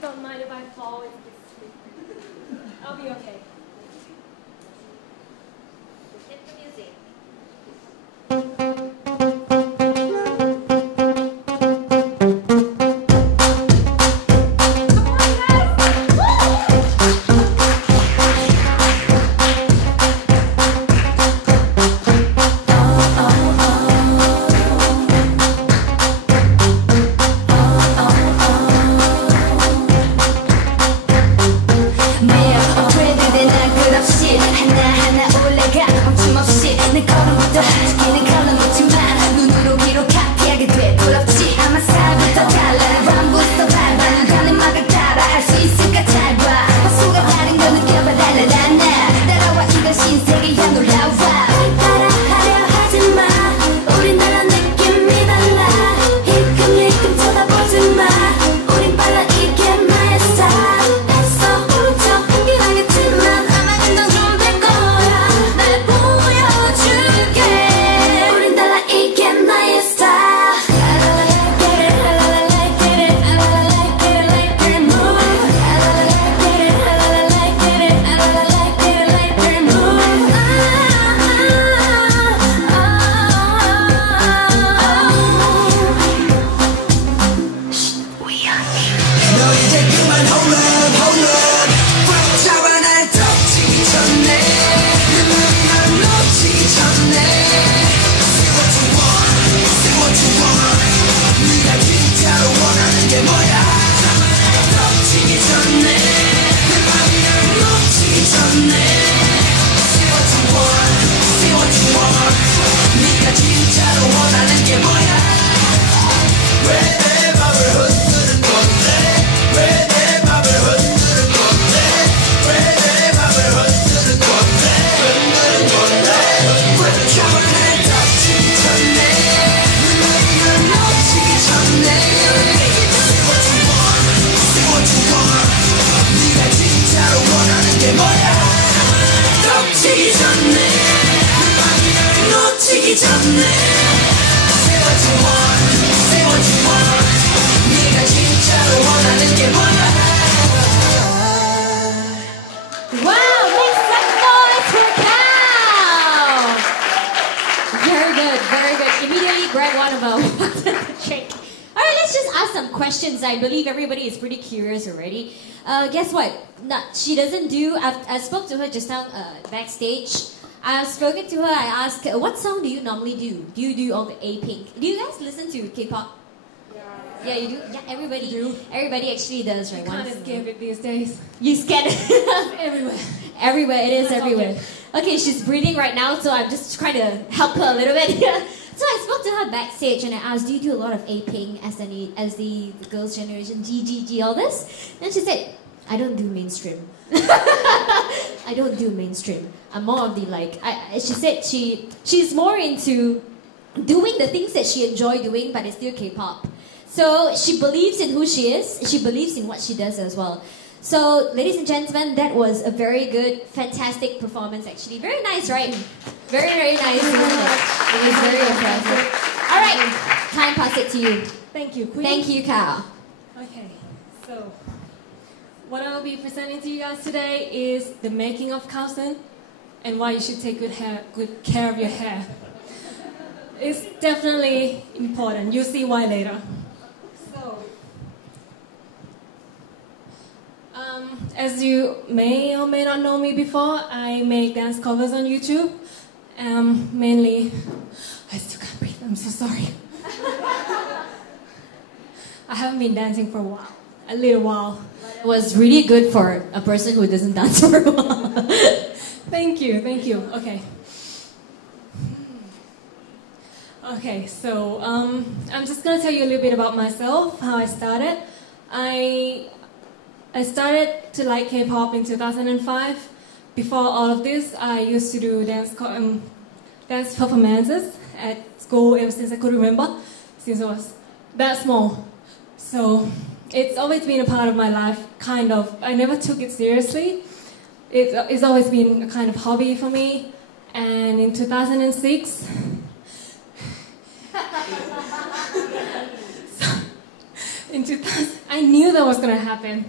don't mind if I fall into this sleep. I'll be okay. Hit the music. I believe everybody is pretty curious already. Guess what? She doesn't do... I spoke to her just now backstage. I've spoken to her. I asked her, what song do you normally do? Do you do all the A-Pink? Do you guys listen to K-pop? Yeah, you do? Yeah, everybody do. Everybody actually does, right? You can't escape it these days. You scared it? Everywhere. Everywhere. It is everywhere. Okay, she's breathing right now, so I'm just trying to help her a little bit here. So I spoke to her backstage and I asked, do you do a lot of A-Pink as the girls' generation, DiGi, all this? And she said, I don't do mainstream. I don't do mainstream. I'm more of the she said she's more into doing the things that she enjoys doing, but it's still K-pop. So she believes in who she is. She believes in what she does as well. So, ladies and gentlemen, that was a very good, fantastic performance actually. Very nice, right? Very, very nice, isn't it? It was very impressive. All right, time pass it to you. Thank you, Queen. Thank you, Kyle. Okay, so what I'll be presenting to you guys today is the making of Carlson and why you should take good care of your hair. It's definitely important. You'll see why later. As you may or may not know me before, I make dance covers on YouTube. Mainly, I still can't breathe, I'm so sorry. I haven't been dancing for a little while. It was really good for a person who doesn't dance for a while. Thank you. Okay. Okay, so I'm just going to tell you a little bit about myself, how I started. I started to like K-pop in 2005. Before all of this, I used to do dance performances at school ever since I could remember, since I was that small. So it's always been a part of my life, kind of. I never took it seriously. It's always been a kind of hobby for me. And in 2006, I knew that was going to happen.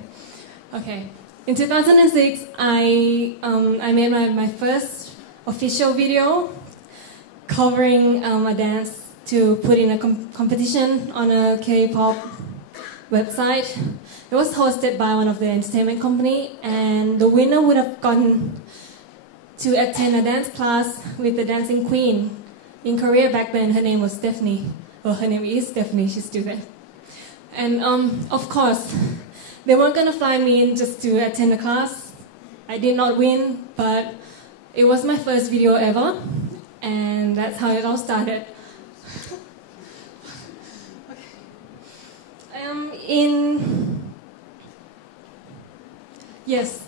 Okay. In 2006, I made my first official video covering a dance to put in a competition on a K-pop website. It was hosted by one of the entertainment company, and the winner would have gone to attend a dance class with the dancing queen. In Korea back then, her name was Stephanie. Well, her name is Stephanie, she's still there. And of course, they weren't gonna fly me in just to attend the class. I did not win, but it was my first video ever, and that's how it all started. Yes,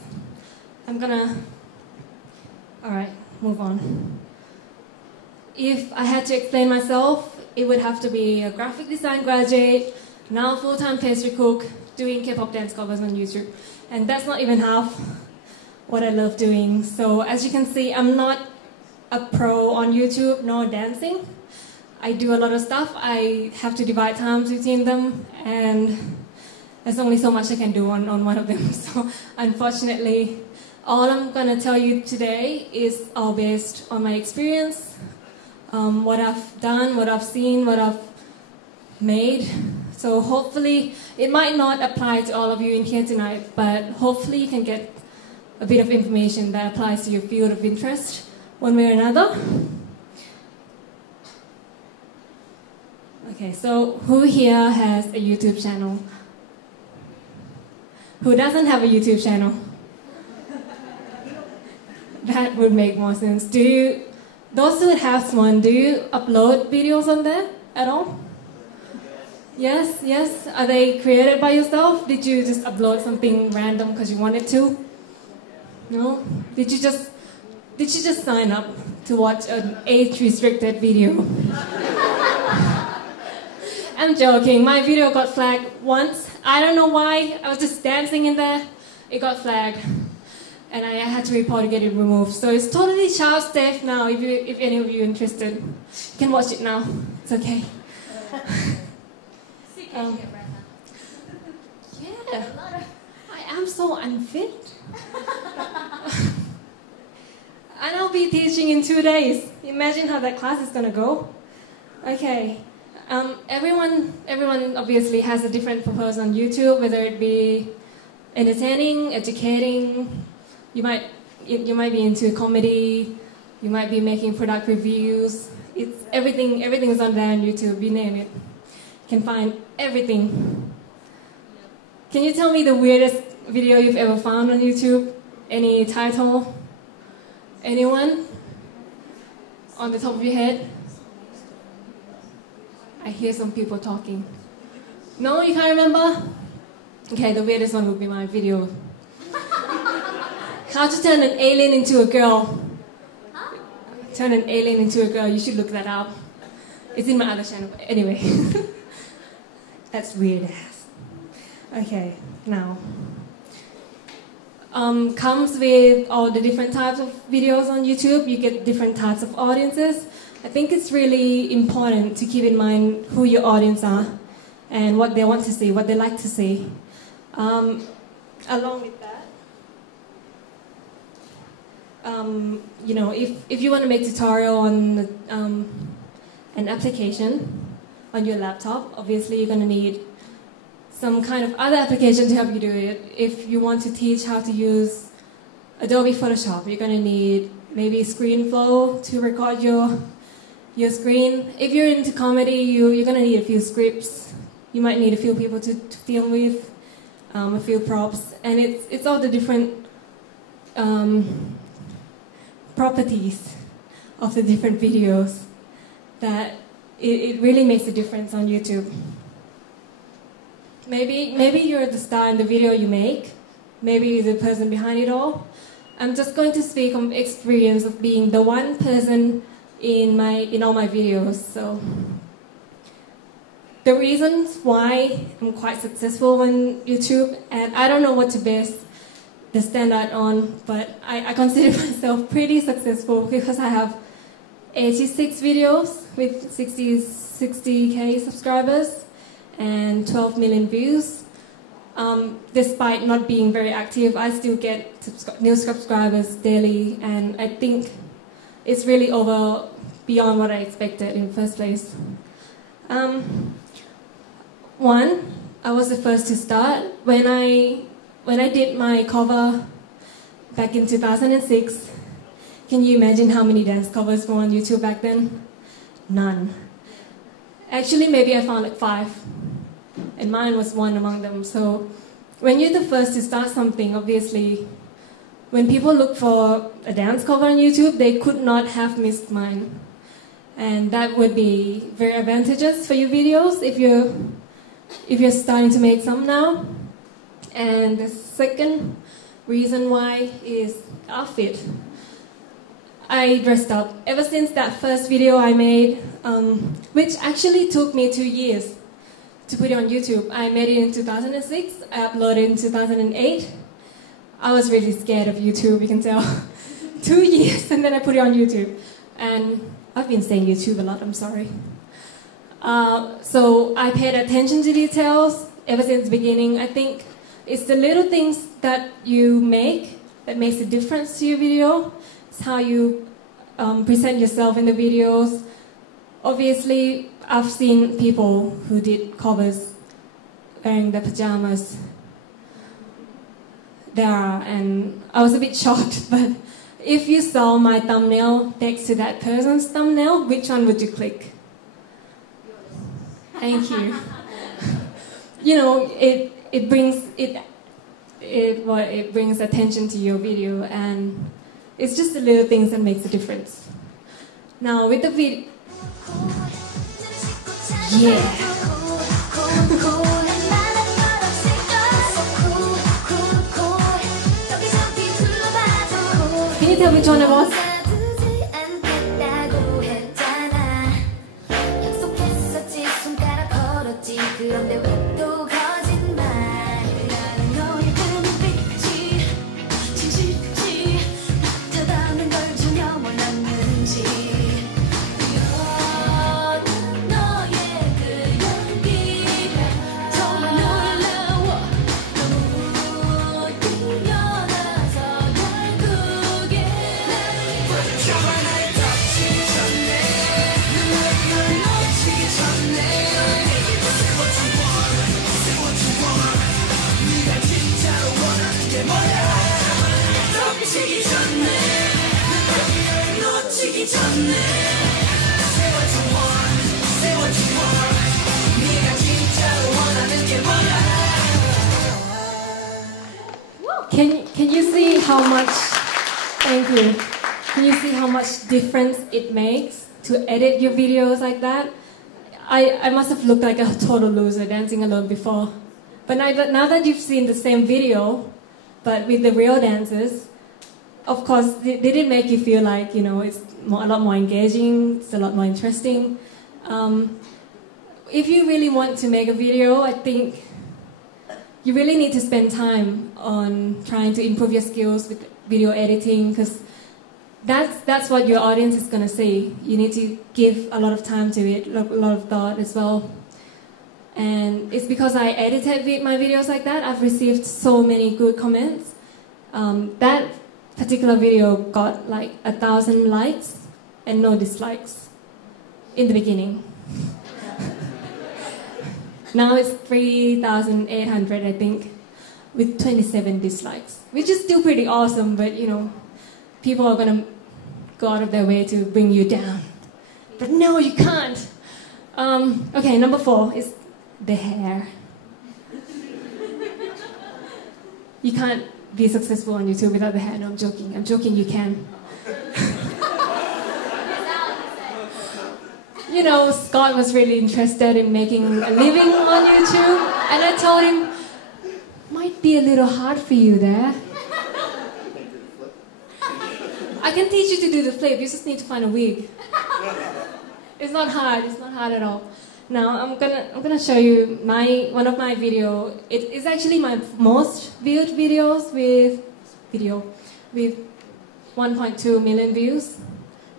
I'm gonna, alright, move on. If I had to explain myself, it would have to be a graphic design graduate, now full-time pastry cook, doing K-pop dance covers on YouTube. And that's not even half what I love doing. So as you can see, I'm not a pro on YouTube, nor dancing. I do a lot of stuff. I have to divide times between them, and there's only so much I can do on one of them. So unfortunately, all I'm going to tell you today is all based on my experience, what I've done, what I've seen, what I've made. So hopefully, it might not apply to all of you in here tonight, but hopefully you can get a bit of information that applies to your field of interest, one way or another. Okay, so who here has a YouTube channel? Who doesn't have a YouTube channel? That would make more sense. Those who have one, do you upload videos on there at all? Yes, yes. Are they created by yourself? Did you just upload something random because you wanted to? No? Did you just sign up to watch an age-restricted video? I'm joking. My video got flagged once. I don't know why. I was just dancing in there. It got flagged, and I had to report to get it removed. So it's totally child safe now. If any of you are interested, you can watch it now. It's okay. Yeah, I am so unfit. And I'll be teaching in 2 days. Imagine how that class is gonna go. Okay. Everyone obviously has a different purpose on YouTube, whether it be entertaining, educating. You might be into comedy. You might be making product reviews. It's everything is on there on YouTube. You name it, you can find everything. Can you tell me the weirdest video you've ever found on YouTube? Any title? Anyone? On the top of your head? I hear some people talking. No, you can't remember? Okay, the weirdest one would be my video. How to turn an alien into a girl. Turn an alien into a girl, you should look that up. It's in my other channel, anyway. That's weird ass. Okay, now. Comes with all the different types of videos on YouTube. You get different types of audiences. I think it's really important to keep in mind who your audience are and what they want to see, what they like to see. Along with that, you know, if you want to make tutorial on an application on your laptop, obviously you're going to need some kind of other application to help you do it. If you want to teach how to use Adobe Photoshop, you're going to need maybe ScreenFlow to record your screen. If you're into comedy, you're going to need a few scripts. You might need a few people to film with, a few props. And it's all the different properties of the different videos that it really makes a difference on YouTube. Maybe you're the star in the video you make. Maybe you're the person behind it all. I'm just going to speak on experience of being the one person in all my videos. So the reasons why I'm quite successful on YouTube, and I don't know what to base the standard on, but I consider myself pretty successful because I have 86 videos with 60K subscribers, and 12 million views. Despite not being very active, I still get new subscribers daily, and I think it's really beyond what I expected in the first place. One, I was the first to start. When I did my cover back in 2006, can you imagine how many dance covers were on YouTube back then? None. Actually, maybe I found like 5, and mine was one among them. So when you're the first to start something, obviously, when people look for a dance cover on YouTube, they could not have missed mine. And that would be very advantageous for your videos if you're starting to make some now. And the second reason why is outfit. I dressed up ever since that first video I made, which actually took me 2 years to put it on YouTube. I made it in 2006, I uploaded in 2008. I was really scared of YouTube, you can tell. 2 years, and then I put it on YouTube. And I've been saying YouTube a lot, I'm sorry. So I paid attention to details ever since the beginning. I think it's the little things that you make that makes a difference to your video. It's how you present yourself in the videos. Obviously, I've seen people who did covers wearing their pajamas there, and I was a bit shocked, but if you saw my thumbnail next to that person's thumbnail, which one would you click? Thank you. You know, it brings attention to your video, and it's just the little things that makes a difference. Now with the video, yeah. Can you tell which one it was? Can you see how much, thank you, can you see how much difference it makes to edit your videos like that? I must have looked like a total loser dancing alone before, but now that you've seen the same video, but with the real dancers, of course, they did make you feel like, you know, it's a lot more engaging, it's a lot more interesting. If you really want to make a video, I think you really need to spend time on trying to improve your skills with video editing, because that's what your audience is going to see. You need to give a lot of time to it, a lot of thought as well. And it's because I edited my videos like that, I've received so many good comments. That particular video got like 1,000 likes and no dislikes in the beginning. Now it's 3,800, I think, with 27 dislikes, which is still pretty awesome, but you know, people are gonna go out of their way to bring you down. But no, you can't. Okay, number 4 is the hair. You can't be successful on YouTube without the hair. No, I'm joking, you can. You know, Scott was really interested in making a living on YouTube, and I told him, might be a little hard for you there. I can teach you to do the flip, you just need to find a wig. It's not hard at all. Now I'm gonna show you one of my video. It is actually my most viewed videos with 1.2 million views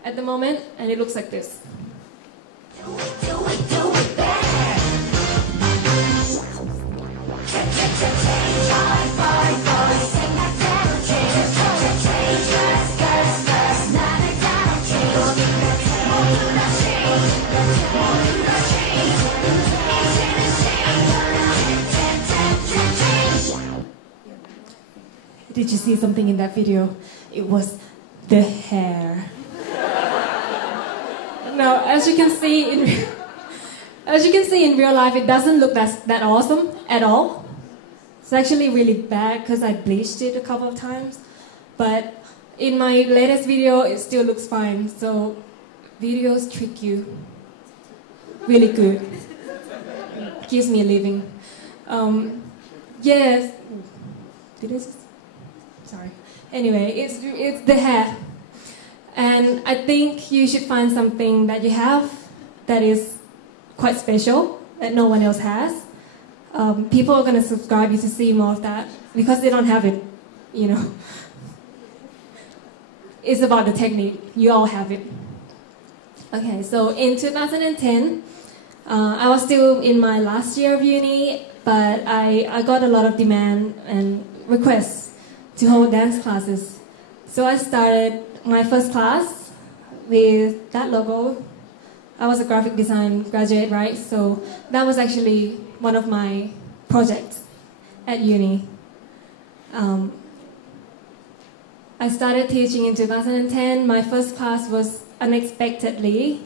at the moment, and it looks like this. Do it bad. Did you see something in that video? It was the hair. Now, as you can see in real life, it doesn't look that awesome at all. It's actually really bad because I bleached it a couple of times. But in my latest video, it still looks fine. So videos trick you really good. Gives me a living. Yes. Did I just? Sorry. Anyway, it's the hair. And I think you should find something that you have that is quite special, that no one else has. People are going to subscribe you to see more of that because they don't have it, you know. It's about the technique. You all have it. Okay, so in 2010, I was still in my last year of uni, but I got a lot of demand and requests to hold dance classes. So I started my first class with that logo. I was a graphic design graduate, right? So that was actually one of my projects at uni. I started teaching in 2010. My first class was unexpectedly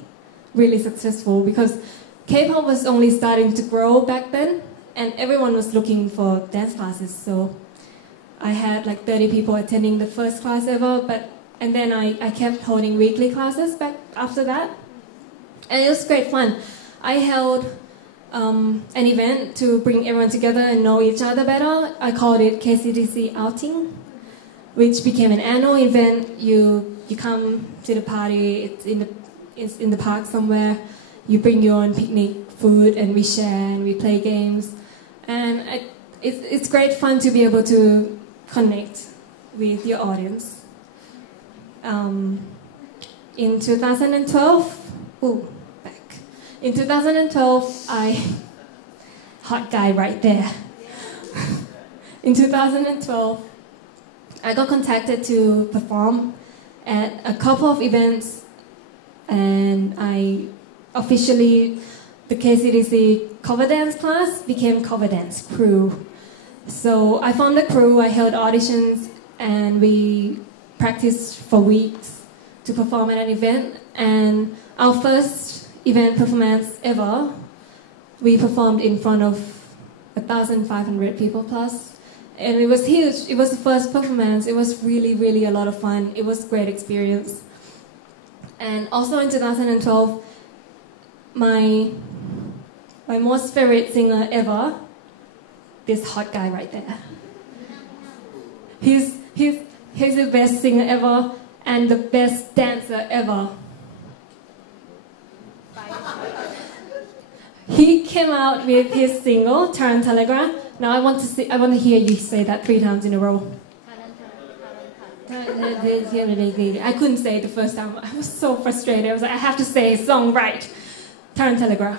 really successful because K-pop was only starting to grow back then and everyone was looking for dance classes. So I had like 30 people attending the first class ever, and then I kept holding weekly classes back after that. And it was great fun. I held an event to bring everyone together and know each other better. I called it KCDC Outing, which became an annual event. You come to the party, it's in the park somewhere. You bring your own picnic food and we share and we play games. And it's great fun to be able to connect with your audience. In 2012, in 2012, hot guy right there. In 2012, I got contacted to perform at a couple of events, and the KCDC cover dance class became cover dance crew. So I formed a crew, I held auditions, and we practiced for weeks to perform at an event. And our first event performance ever, we performed in front of 1,500 people plus. And it was huge. It was the first performance. It was really, really a lot of fun. It was a great experience. And also in 2012, my most favorite singer ever, this hot guy right there. He's the best singer ever and the best dancer ever. He came out with his single, Tarantelegram. Now I want to hear you say that 3 times in a row. I couldn't say it the first time. I was so frustrated. I was like, I have to say a song right. Tarantelegram.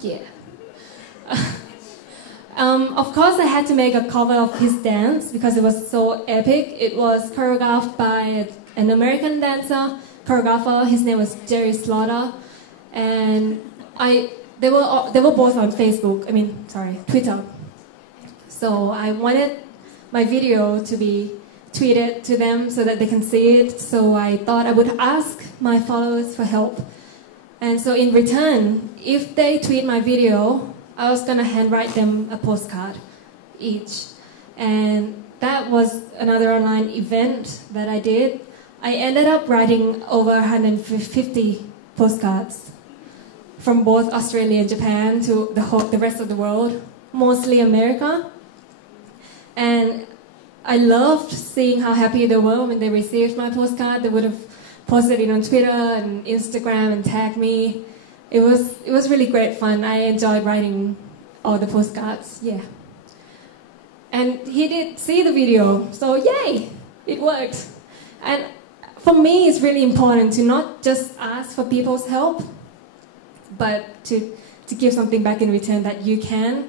Yeah. Of course, I had to make a cover of his dance because it was so epic. It was choreographed by an American dancer, choreographer. His name was Jerry Slaughter, and they were both on Twitter. So I wanted my video to be tweeted to them so that they can see it. So I thought I would ask my followers for help. And so in return, if they tweet my video, I was going to handwrite them a postcard each. And that was another online event that I did. I ended up writing over 150 postcards from both Australia and Japan to the rest of the world, mostly America. And I loved seeing how happy they were when they received my postcard. They would have posted it on Twitter and Instagram and tagged me. It was really great fun. I enjoyed writing all the postcards, yeah. And he did see the video, so yay, it worked. And for me, it's really important to not just ask for people's help, but to give something back in return that you can.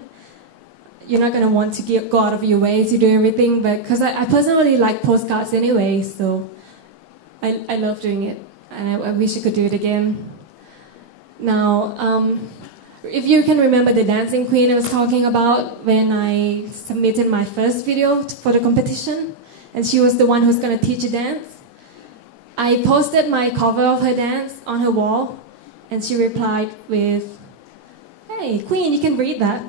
you're not going to want to go out of your way to do everything, but because I personally like postcards anyway, so I love doing it, and I wish I could do it again. Now, if you can remember the dancing queen I was talking about when I submitted my first video for the competition, and she was the one who's going to teach a dance, I posted my cover of her dance on her wall, and she replied with, "Hey, Queen, you can read that."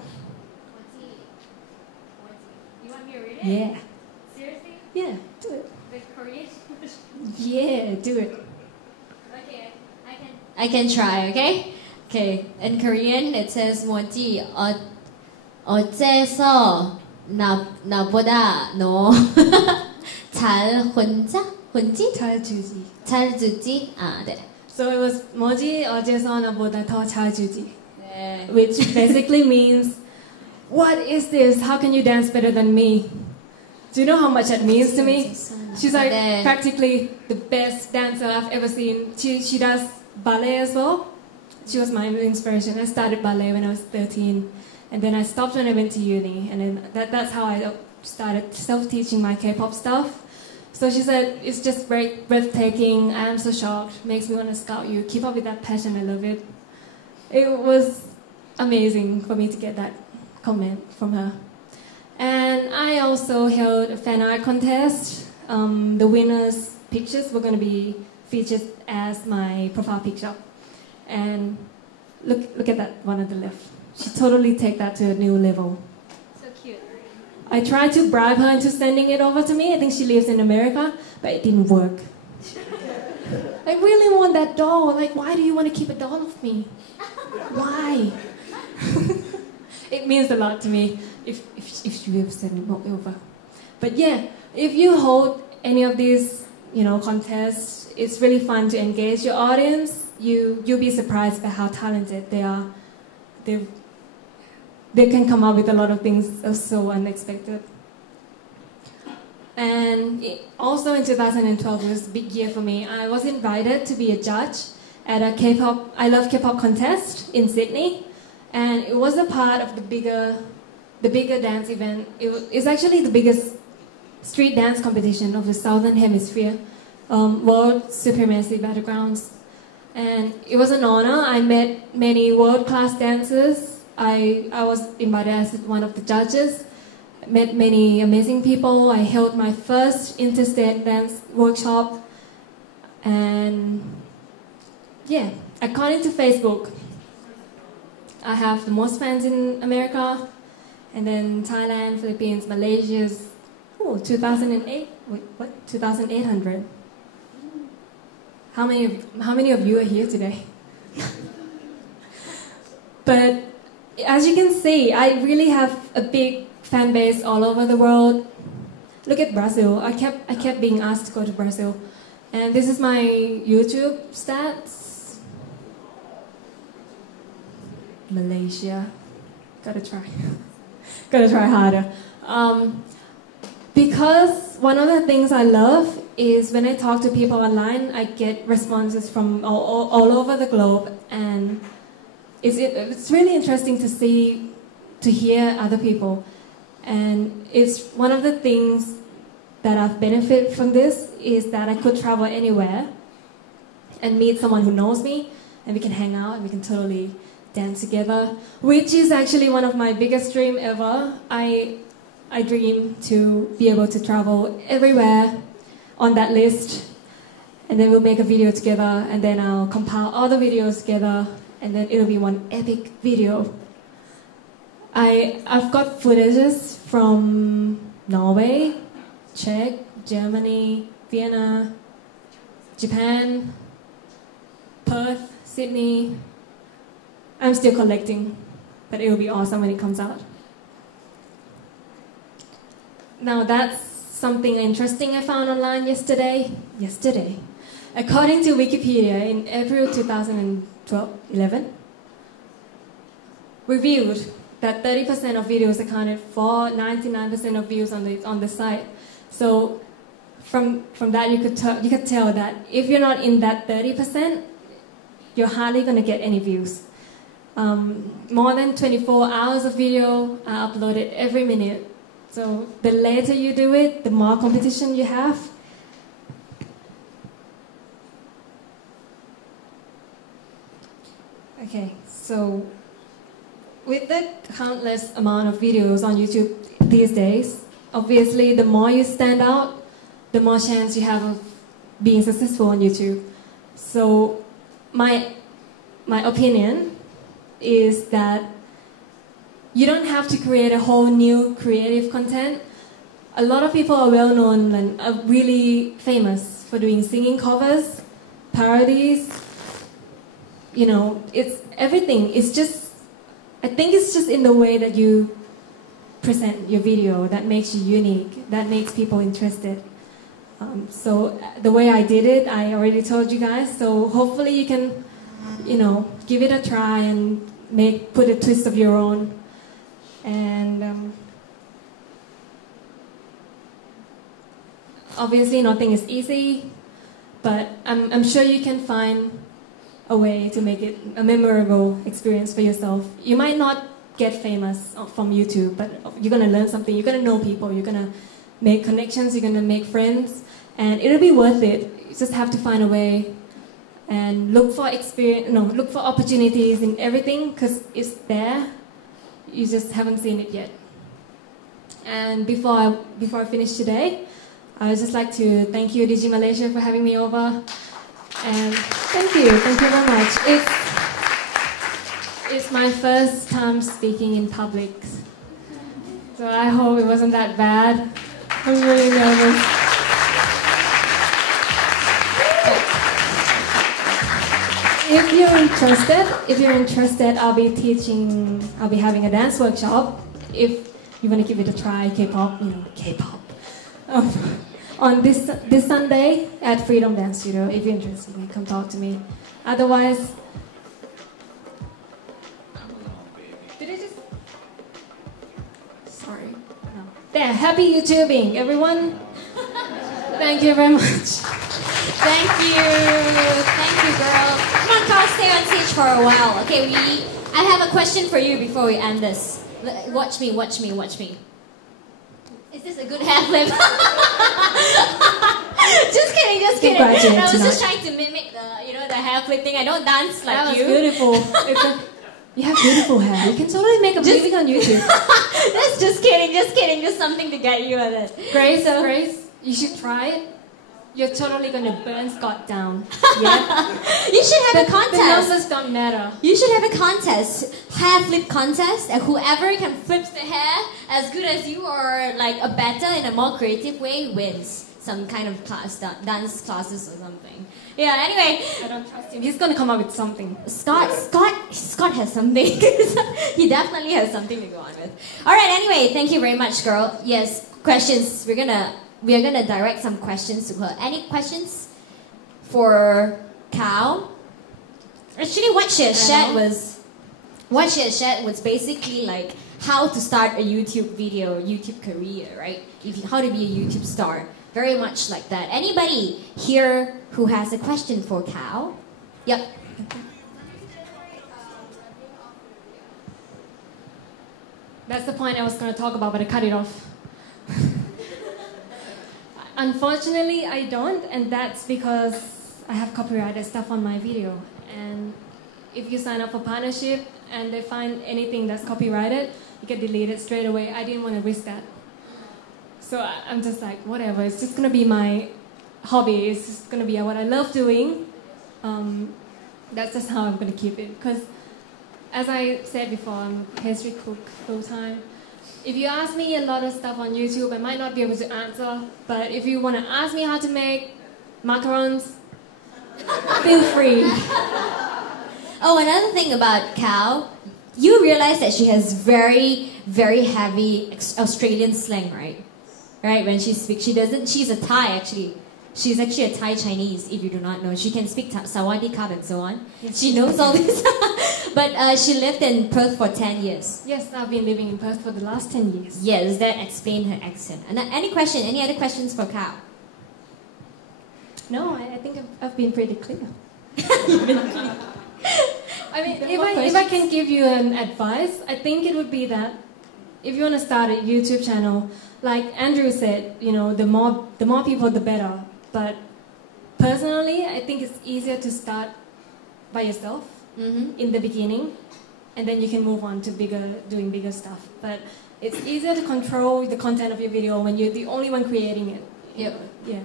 You want me to read it? Yeah. Seriously? Yeah, do it. The Korean? Yeah, do it. Okay, I can try, okay? Okay, in Korean it says 뭐지? 어째서 나보다 너 잘 혼지? 잘 주지. 잘 주지? 아, 네. So it was 뭐지 어째서 나보다 더 잘 주지, 네. which basically means, what is this? How can you dance better than me? Do you know how much that means to me? She's like practically the best dancer I've ever seen. She does ballet as well. She was my inspiration. I started ballet when I was 13, and then I stopped when I went to uni, and then that's how I started self-teaching my K-pop stuff. So she said, "It's just breathtaking. I am so shocked. Makes me want to scout you. Keep up with that passion. I love it." It was amazing for me to get that comment from her. And I also held a fan art contest. The winners' pictures were going to be featured as my profile picture. And look at that one on the left. She totally take that to a new level. So cute. I tried to bribe her into sending it over to me. I think she lives in America, but it didn't work. I really want that doll. Like, why do you want to keep a doll of me? Why? It means a lot to me if she will send it over. But yeah, if you hold any of these, contests, it's really fun to engage your audience. You'll be surprised by how talented they are. They can come up with a lot of things that are so unexpected. And also in 2012, it was a big year for me. I was invited to be a judge at a I Love K-pop contest in Sydney, and it was a part of the bigger dance event. It's actually the biggest street dance competition of the Southern Hemisphere, World Supremacy Battlegrounds. And it was an honor. I met many world-class dancers. I was invited as one of the judges. Met many amazing people. I held my first interstate dance workshop. And yeah, according to Facebook, I have the most fans in America. And then Thailand, Philippines, Malaysia's 2008. Wait, what? 2,800. How many of you are here today? But as you can see, I really have a big fan base all over the world. Look at Brazil. I kept being asked to go to Brazil, and this is my YouTube stats. Malaysia, gotta try harder. Because one of the things I love is when I talk to people online, I get responses from all over the globe, and it's really interesting to hear other people. And it's one of the things that I've benefited from this is that I could travel anywhere and meet someone who knows me, and we can hang out and we can totally dance together, which is actually one of my biggest dreams ever. I dream to be able to travel everywhere on that list, and then we'll make a video together, and then I'll compile all the videos together, and then it'll be one epic video. I've got footages from Norway, Czech, Germany, Vienna, Japan, Perth, Sydney. I'm still collecting, but it will be awesome when it comes out. Now that's something interesting I found online yesterday. According to Wikipedia, in April 2011, revealed that 30% of videos accounted for 99% of views on the site. So from that you could tell that if you're not in that 30%, you're hardly going to get any views. More than 24 hours of video are uploaded every minute. So the later you do it, the more competition you have. Okay, so with the countless amount of videos on YouTube these days, obviously the more you stand out, the more chance you have of being successful on YouTube. So my opinion is that you don't have to create a whole new creative content. A lot of people are well known and are really famous for doing singing covers, parodies. You know, it's everything. It's just, I think it's just in the way that you present your video that makes you unique, that makes people interested. So the way I did it, I already told you guys. So hopefully you can, you know, give it a try and put a twist of your own. And obviously nothing is easy, but I'm sure you can find a way to make it a memorable experience for yourself. You might not get famous from YouTube, but you're gonna learn something. You're gonna know people. You're gonna make connections. You're gonna make friends, and it'll be worth it. You just have to find a way and look for look for opportunities in everything, because it's there. You just haven't seen it yet. And before I finish today, I would just like to thank you, DiGi Malaysia, for having me over. And thank you very much. It's my first time speaking in public, so I hope it wasn't that bad. I'm really nervous. If you're interested, I'll be having a dance workshop. If you want to give it a try, K-pop, on this Sunday at Freedom Dance Studio. If you're interested, you come talk to me. Otherwise, did I just? Sorry. No. There. Happy YouTubing, everyone. Thank you very much. Thank you, girl. Come on, Carl, stay on stage for a while. Okay, I have a question for you before we end this. Watch me. Is this a good hair flip? Just kidding. I was just trying to mimic the hair flip thing. I don't dance like you. That was beautiful. You have beautiful hair. You can totally make a music on YouTube. That's just kidding. Just something to get you at it. Grace, you should try it. You're totally gonna burn Scott down. Yeah. You should have a contest. The numbers don't matter. You should have a contest, hair flip contest, and whoever can flip the hair as good as you or like a better in a more creative way wins some kind of class, dance classes or something. Yeah. Anyway, I don't trust him. He's gonna come up with something. Scott has something. He definitely has something to go on with. All right. Anyway, thank you very much, girl. Yes. Questions. We are gonna direct some questions to her. Any questions for Cal? Actually, what she had shared was basically like how to start a YouTube career, right? How to be a YouTube star. Very much like that. Anybody here who has a question for Cal? Yep. That's the point I was gonna talk about, but I cut it off. Unfortunately, I don't, and that's because I have copyrighted stuff on my video. And if you sign up for partnership and they find anything that's copyrighted, you get deleted straight away. I didn't want to risk that. So I'm just like, whatever, it's just going to be my hobby. It's just going to be what I love doing. That's just how I'm going to keep it. Because as I said before, I'm a pastry cook full-time. If you ask me a lot of stuff on YouTube, I might not be able to answer, but if you want to ask me how to make macarons, feel free. Oh, another thing about Cal, you realize that she has very, very heavy Australian slang, right? Right, when she speaks, she's a Thai actually. She's actually a Thai Chinese, if you do not know. She can speak Sawadee Krap and so on. Yes. She knows all this. But she lived in Perth for 10 years. Yes, I've been living in Perth for the last 10 years. Yes, that explains her accent. And any other questions for Cal? No, I think I've been pretty clear. You've been clear. I mean, if I can give you an advice, I think it would be that if you want to start a YouTube channel, like Andrew said, you know, the more people, the better. But personally, I think it's easier to start by yourself in the beginning, and then you can move on to doing bigger stuff. But it's easier to control the content of your video when you're the only one creating it. Yep. Yeah.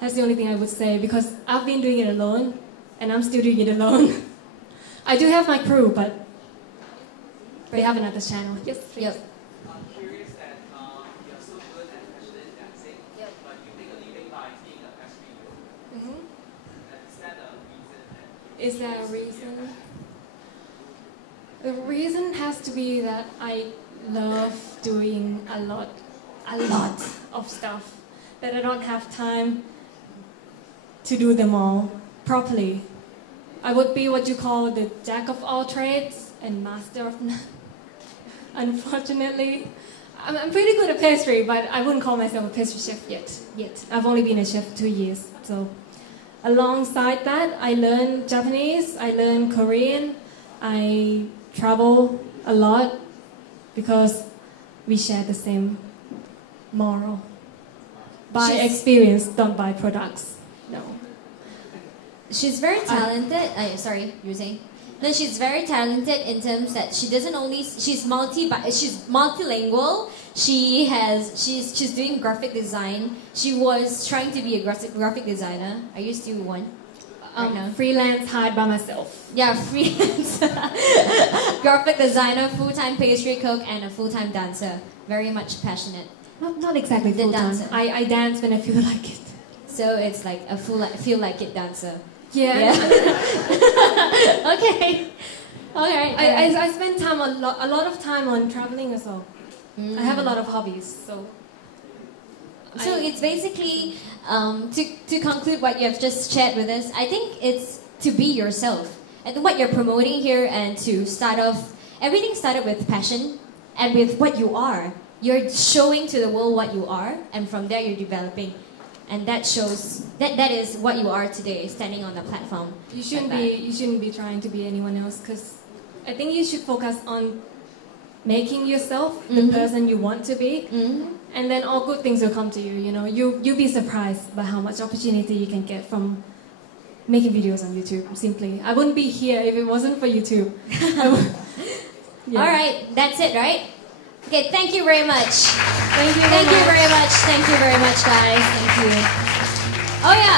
That's the only thing I would say, because I've been doing it alone, and I'm still doing it alone. I do have my crew, but they have another channel. Yes, please. Yep. I'm curious that you're so good and passionate in dancing, but you make a living by being a pastry cook. Is that a reason? Is there a reason? The reason has to be that I love doing a lot of stuff, that I don't have time to do them all properly. I would be what you call the jack of all trades and master of none. Unfortunately, I'm pretty good at pastry, but I wouldn't call myself a pastry chef yet. I've only been a chef 2 years. So alongside that, I learned Japanese, I learned Korean, I travel a lot because we share the same moral. Buy experience, don't buy products. No. She's very talented. Sorry, you were saying? No, she's very talented in terms that she's multilingual. She's doing graphic design. She was trying to be a graphic designer. Are you still one? Right now? Freelance, hired by myself. Yeah, freelance. Graphic designer, full-time pastry cook, and a full-time dancer. Very much passionate. Not exactly full-time. I dance when I feel like it. So it's like a feel like it dancer. Yeah. Okay. All right. I spend time a lot of time on traveling as well. I have a lot of hobbies, so. So it's basically to conclude what you have just shared with us. I think it's to be yourself, and what you're promoting here, and to start off. Everything started with passion and with what you are. You're showing to the world what you are, and from there you're developing. And that shows that is what you are today, standing on the platform. You shouldn't be trying to be anyone else, because I think you should focus on making yourself the person you want to be, and then all good things will come to you. You know, you'll be surprised by how much opportunity you can get from making videos on YouTube. Simply, I wouldn't be here if it wasn't for YouTube. All right, that's it, right? Okay, thank you very much. Thank you very much. Thank you very much, guys. Thank you. Oh yeah.